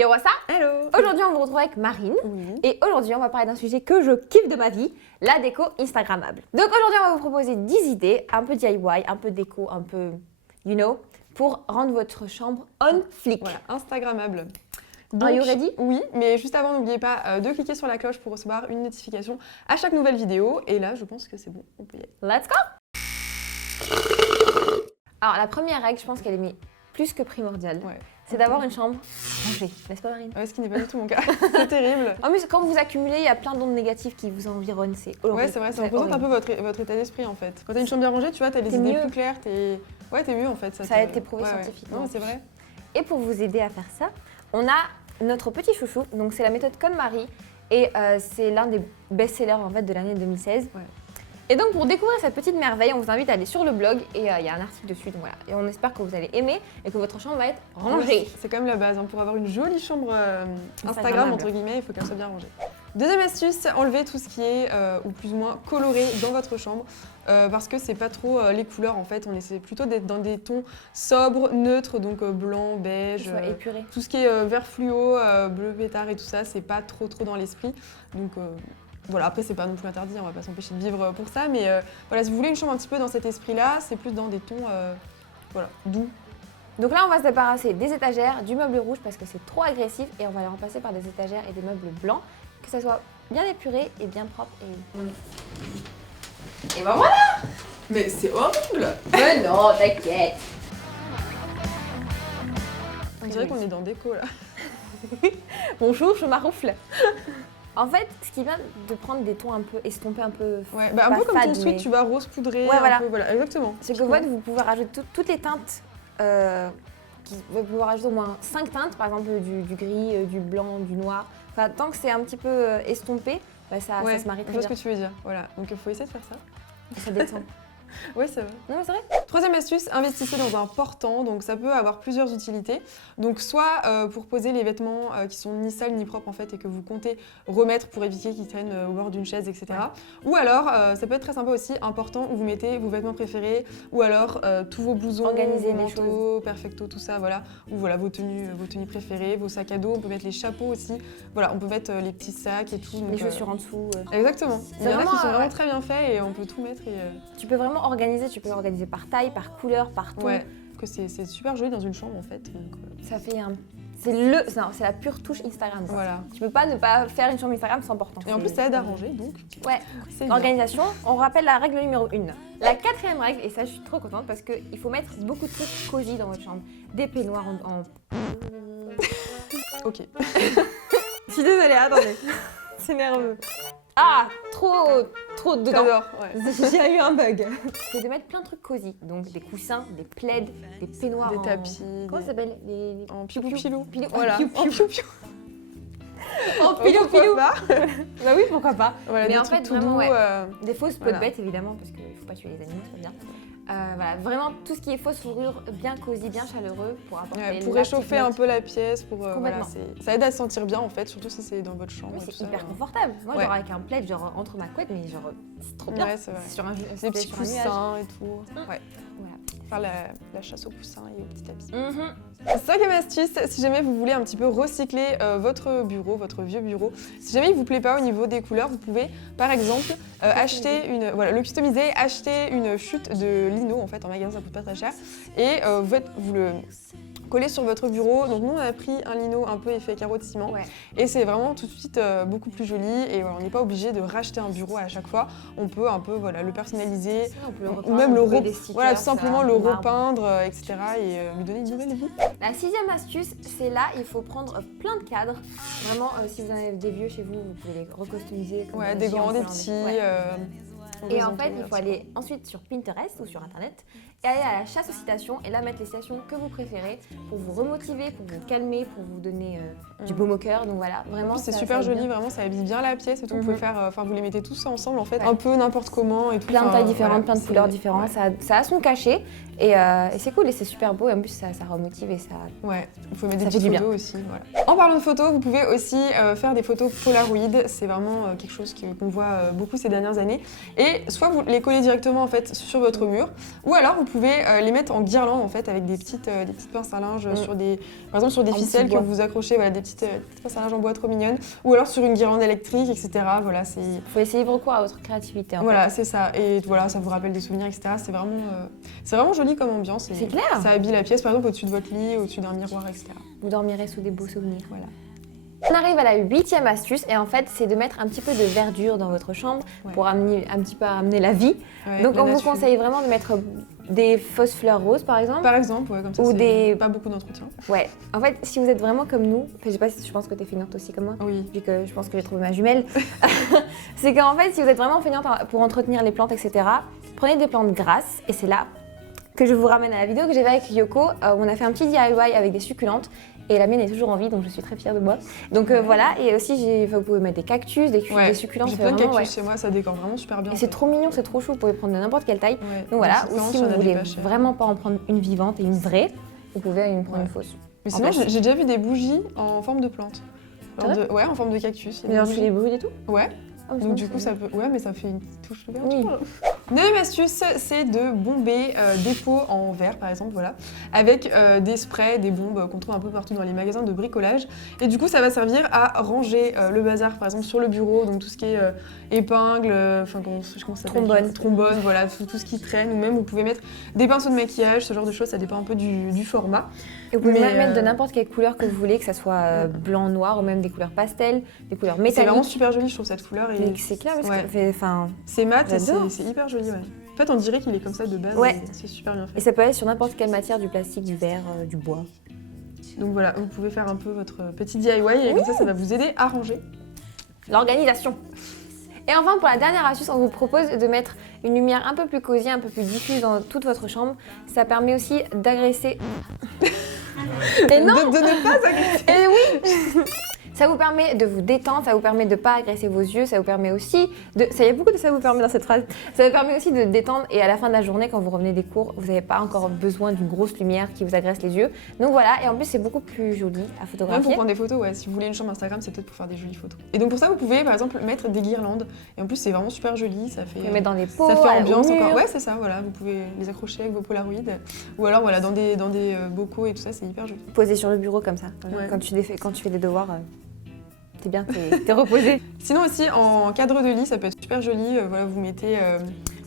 Yo, what's up? Hello! Aujourd'hui, on vous retrouve avec Marine. Oui. Et aujourd'hui, on va parler d'un sujet que je kiffe de ma vie, la déco Instagrammable. Donc aujourd'hui, on va vous proposer 10 idées, un peu DIY, un peu déco, un peu, you know, pour rendre votre chambre on flic. Voilà, Instagrammable. Are you ready? Oui, mais juste avant, n'oubliez pas de cliquer sur la cloche pour recevoir une notification à chaque nouvelle vidéo. Et là, je pense que c'est bon, on peut y aller. Let's go! Alors, la première règle, je pense qu'elle est plus que primordiale. Ouais. C'est d'avoir une chambre rangée, n'est-ce pas Marine? Ouais, ce qui n'est pas du tout mon cas. C'est terrible. En plus, quand vous accumulez, il y a plein d'ondes négatives qui vous environnent, c'est horrible. Ouais, c'est vrai, ça représente un peu votre état d'esprit en fait. Quand t'as une chambre bien rangée, tu vois, t'as les T'es idées mieux. plus claires, t'es mieux en fait. Ça a été prouvé scientifiquement. Non, mais c'est vrai. Et pour vous aider à faire ça, on a notre petit chouchou, donc c'est la méthode KonMari et c'est l'un des best-sellers en fait de l'année 2016. Ouais. Et donc pour découvrir cette petite merveille, on vous invite à aller sur le blog et il y a un article dessus, donc voilà. Et on espère que vous allez aimer et que votre chambre va être rangée. C'est quand même la base, hein. Pour avoir une jolie chambre Instagram Instagrammable. entre guillemets, il faut qu'elle soit bien rangée. Deuxième astuce, enlever tout ce qui est ou plus ou moins coloré dans votre chambre parce que c'est pas trop les couleurs en fait, on essaie plutôt d'être dans des tons sobres, neutres, donc blanc, beige, Soit épuré. tout ce qui est vert fluo, bleu pétard et tout ça, c'est pas trop dans l'esprit. Donc voilà, après c'est pas non plus interdit, on va pas s'empêcher de vivre pour ça, mais voilà, si vous voulez une chambre un petit peu dans cet esprit-là, c'est plus dans des tons voilà, doux. Donc là, on va se débarrasser des étagères, du meuble rouge parce que c'est trop agressif et on va les remplacer par des étagères et des meubles blancs, que ça soit bien épuré et bien propre. Et ben voilà! Mais c'est horrible! Mais non, t'inquiète! On dirait qu'on est dans déco là. Bonjour, je m'arroufle. En fait, ce qui vient de prendre des tons un peu estompés, un peu. Ouais, bah un pas peu comme fade, ton sweat, mais- tu vas rose poudré, Ouais, voilà. un peu, voilà, exactement. C'est que vous pouvez rajouter toutes les teintes. Vous pouvez rajouter au moins 5 teintes, par exemple du gris, du blanc, du noir. Enfin, tant que c'est un petit peu estompé, bah, ça Ouais, se marie je très vois ce bien. que tu veux dire. Voilà, donc il faut essayer de faire ça. Ça descend. Ouais, c'est vrai. Non, mais c'est vrai. Troisième astuce, investissez dans un portant, donc ça peut avoir plusieurs utilités. Donc soit pour poser les vêtements qui sont ni sales ni propres en fait et que vous comptez remettre pour éviter qu'ils traînent au bord d'une chaise, etc. Ouais. Ou alors, ça peut être très sympa aussi, un portant où vous mettez vos vêtements préférés ou alors tous vos blousons, Organiser vos les manteaux, perfecto, tout ça, voilà. Ou voilà vos tenues préférées, vos sacs à dos, on peut mettre les chapeaux aussi. Voilà, on peut mettre les petits sacs et tout. Les donc, chaussures en dessous. Exactement. Il y en a vraiment, qui sont vraiment ouais. très bien faits et on peut tout mettre et Tu peux vraiment organiser, tu peux organiser par taille, par couleur, par ton. ouais, que c'est super joli dans une chambre en fait. Donc, Ça fait un. C'est la pure touche Instagram. Quoi. voilà. Tu peux pas ne pas faire une chambre Instagram sans portant. Et en plus ça aide à ranger donc Ouais. c'est bien. Organisation, on rappelle la règle numéro 1. La quatrième règle, et ça je suis trop contente parce qu'il faut mettre beaucoup de trucs cosy dans votre chambre. Des peignoirs en... Ok. Je suis désolée, attendez. C'est nerveux. Ah, trop dedans. J'adore. Ouais. J'ai eu un bug. C'est de mettre plein de trucs cosy. Donc des coussins, des plaids, des peignoirs Des en... tapis. Comment ça s'appelle les... En pilou-pilou. Pilou. Voilà. Piou, En piou. piou-piou. En pilou, Pourquoi pilou. pas. Bah oui, pourquoi pas. Voilà, Mais des en trucs fait, tout vraiment, doux, ouais. Des fausses peaux voilà. de bêtes, évidemment, parce qu'il ne faut pas tuer les animaux, c'est pas bien. Voilà, vraiment tout ce qui est fausse fourrure, bien cosy, bien chaleureux pour apporter Ouais, pour la réchauffer petite un note. peu la pièce, pour voilà, Complètement. ça aide à se sentir bien en fait, surtout si c'est dans votre chambre. Oui, et tout c'est ça, hyper ouais. confortable. Moi, Ouais. genre avec un plaid, genre entre ma couette, mais genre c'est trop bien. Ouais, c'est vrai. Sur un, Des c'était petits sur un nuage. coussins et tout. Ouais. Voilà. Faire la chasse aux coussins et aux petits tapis. Mhm. Cinquième astuce, si jamais vous voulez un petit peu recycler votre bureau, votre vieux bureau, si jamais il vous plaît pas au niveau des couleurs, vous pouvez par exemple acheter le customiser, acheter une chute de lino en fait en magasin, ça coûte pas très cher, et vous le collez sur votre bureau. Donc nous on a pris un lino un peu effet carreau de ciment Ouais. et c'est vraiment tout de suite beaucoup plus joli et voilà, on n'est pas obligé de racheter un bureau à chaque fois, on peut un peu voilà, le personnaliser. On peut le Ou repeindre, même on le peut mettre des stickers, voilà, tout simplement ça, le du marbre. repeindre, etc. et lui donner une nouvelle vie. La sixième astuce, c'est là, il faut prendre plein de cadres. Vraiment, si vous en avez des vieux chez vous, vous pouvez les recustomiser. comme Ouais, on des dit, grands, on des peut en petits. mettre. Ouais. Et en fait, il faut horizontaux, aller ensuite sur Pinterest ou sur Internet et aller à la chasse aux citations et là mettre les citations que vous préférez pour vous remotiver, pour vous calmer, pour vous donner du baume au cœur. Donc voilà, vraiment. C'est ça super aide joli, bien. vraiment, ça habille bien la pièce et tout. Vous pouvez faire, enfin, vous les mettez tous ensemble en fait, Ouais. un peu n'importe comment et tout. Plein de Enfin, tailles différentes, voilà, plein de c'est- couleurs différentes. Ouais. Ça a son cachet et c'est cool et c'est super beau. Et en plus, ça remotive et ça. Ouais, vous pouvez mettre Ça des fait du petites bien. photos aussi. Voilà. En parlant de photos, vous pouvez aussi faire des photos Polaroid. C'est vraiment quelque chose qu'on voit beaucoup ces dernières années. Et soit vous les collez directement en fait sur votre mur, ou alors vous pouvez les mettre en guirlande en fait avec des petites pinces à linge sur par exemple sur des ficelles que vous accrochez, voilà, des petites pinces à linge en bois trop mignonnes, ou alors sur une guirlande électrique, etc. Voilà, faut essayer de recours à votre créativité. Voilà, c'est ça. Et voilà, ça vous rappelle des souvenirs, etc. C'est vraiment joli comme ambiance. C'est clair. Ça habille la pièce, par exemple, au-dessus de votre lit, au-dessus d'un miroir, etc. Vous dormirez sous des beaux souvenirs. Voilà. On arrive à la 8e astuce et en fait c'est de mettre un petit peu de verdure dans votre chambre pour amener un petit peu à amener la vie. Donc on vous conseille vraiment de mettre des fausses fleurs roses par exemple. Par exemple, ouais, comme ça c'est pas beaucoup d'entretien. Ouais, en fait si vous êtes vraiment comme nous, je sais pas si je pense que t'es feignante aussi comme moi, oui. Vu que je pense que j'ai trouvé ma jumelle, c'est qu'en fait si vous êtes vraiment feignante pour entretenir les plantes etc, prenez des plantes grasses et c'est là que je vous ramène à la vidéo que j'ai fait avec Yoko où on a fait un petit DIY avec des succulentes. Et la mienne est toujours en vie, donc je suis très fière de moi. Donc voilà, et aussi vous pouvez mettre des cactus, des succulentes. J'ai plein de cactus chez moi, ça décore vraiment super bien. Et c'est trop mignon, c'est trop chou, vous pouvez prendre de n'importe quelle taille. Donc voilà, ou si vous voulez vraiment pas en prendre une vivante et une vraie, vous pouvez en prendre une fausse. Mais sinon, j'ai déjà vu des bougies en forme de plante. Ouais, en forme de cactus. Mais alors tu fais des bougies et tout? Ouais. Donc du coup ça peut... Ouais, mais ça fait une petite touche de verdure. Oui. 9e astuce, c'est de bomber des pots en verre par exemple, voilà, avec des sprays, des bombes qu'on trouve un peu partout dans les magasins de bricolage. Et du coup ça va servir à ranger le bazar par exemple sur le bureau, donc tout ce qui est épingles, enfin comment ça s'appelle, trombone, voilà, tout ce qui traîne. Ou même vous pouvez mettre des pinceaux de maquillage, ce genre de choses, ça dépend un peu du format. Et vous pouvez même mettre de n'importe quelle couleur que vous voulez, que ça soit blanc, noir ou même des couleurs pastel, des couleurs métalliques. C'est vraiment super joli, je trouve cette couleur. C'est clair, parce que c'est mat et c'est hyper joli. Ouais. En fait, on dirait qu'il est comme ça de base. C'est super bien fait. Et ça peut aller sur n'importe quelle matière, du plastique, du verre, du bois. Donc voilà, vous pouvez faire un peu votre petit DIY et comme ça va vous aider à ranger. L'organisation. Et enfin, pour la dernière astuce, on vous propose de mettre une lumière un peu plus cosy, un peu plus diffuse dans toute votre chambre. Ça permet aussi d'agresser... Et non de ne pas agresser. Et oui. Ça vous permet de vous détendre, ça vous permet de ne pas agresser vos yeux, ça vous permet aussi de... Il y a beaucoup de ça vous permet dans cette phrase. Ça vous permet aussi de détendre et à la fin de la journée, quand vous revenez des cours, vous n'avez pas encore besoin d'une grosse lumière qui vous agresse les yeux. Donc voilà, et en plus c'est beaucoup plus joli à photographier. Même pour prendre des photos, ouais. Si vous voulez une chambre Instagram, c'est peut-être pour faire des jolies photos. Et donc pour ça, vous pouvez par exemple mettre des guirlandes. Et en plus c'est vraiment super joli, ça fait... Vous pouvez mettre dans les pots, ça fait ambiance encore. Ouais, c'est ça, voilà. Vous pouvez les accrocher avec vos polaroïdes. Ou alors voilà, dans des bocaux et tout ça, c'est hyper joli. Poser sur le bureau comme ça, quand tu fais des devoirs. C'est bien, t'es reposé. Sinon aussi, en cadre de lit, ça peut être super joli. Voilà, vous mettez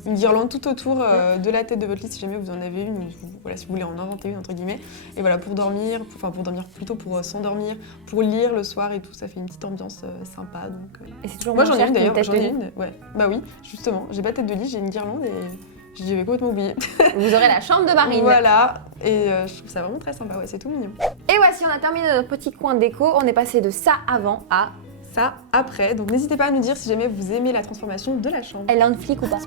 une guirlande tout autour de la tête de votre lit si jamais vous en avez une, ou voilà, si vous voulez en inventer une, entre guillemets. Et voilà, pour dormir plutôt, pour s'endormir, pour lire le soir et tout, ça fait une petite ambiance sympa. Donc, Et c'est toujours moi j'en ai une d'ailleurs, ouais. Bah oui, justement, j'ai pas de tête de lit, j'ai une guirlande et j'y avais complètement oublié. Vous aurez la chambre de Marine. Voilà, et je trouve ça vraiment très sympa, ouais, c'est tout mignon. Et voici, on a terminé notre petit coin déco. On est passé de ça avant à ça après. Donc n'hésitez pas à nous dire si jamais vous aimez la transformation de la chambre. Elle est en flic ou pas?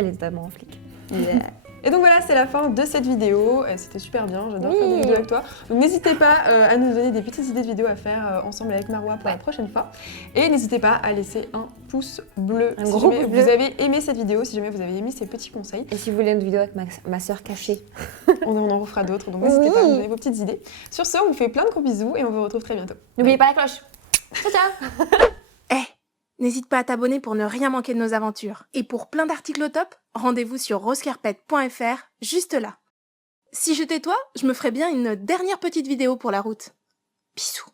Elle est totalement en flic. Yeah. Et donc voilà, c'est la fin de cette vidéo. C'était super bien, j'adore faire des vidéos avec toi. Donc n'hésitez pas à nous donner des petites idées de vidéos à faire ensemble avec Marwa pour la prochaine fois. Et n'hésitez pas à laisser un pouce bleu si jamais vous avez aimé cette vidéo, si jamais vous avez aimé ces petits conseils. Et si vous voulez une vidéo avec ma soeur cachée, on en refera d'autres. Donc n'hésitez pas à nous donner vos petites idées. Sur ce, on vous fait plein de gros bisous et on vous retrouve très bientôt. N'oubliez pas la cloche. Ciao, ciao. N'hésite pas à t'abonner pour ne rien manquer de nos aventures. Et pour plein d'articles au top, rendez-vous sur rosecarpet.fr, juste là. Si j'étais toi, je me ferais bien une dernière petite vidéo pour la route. Bisous.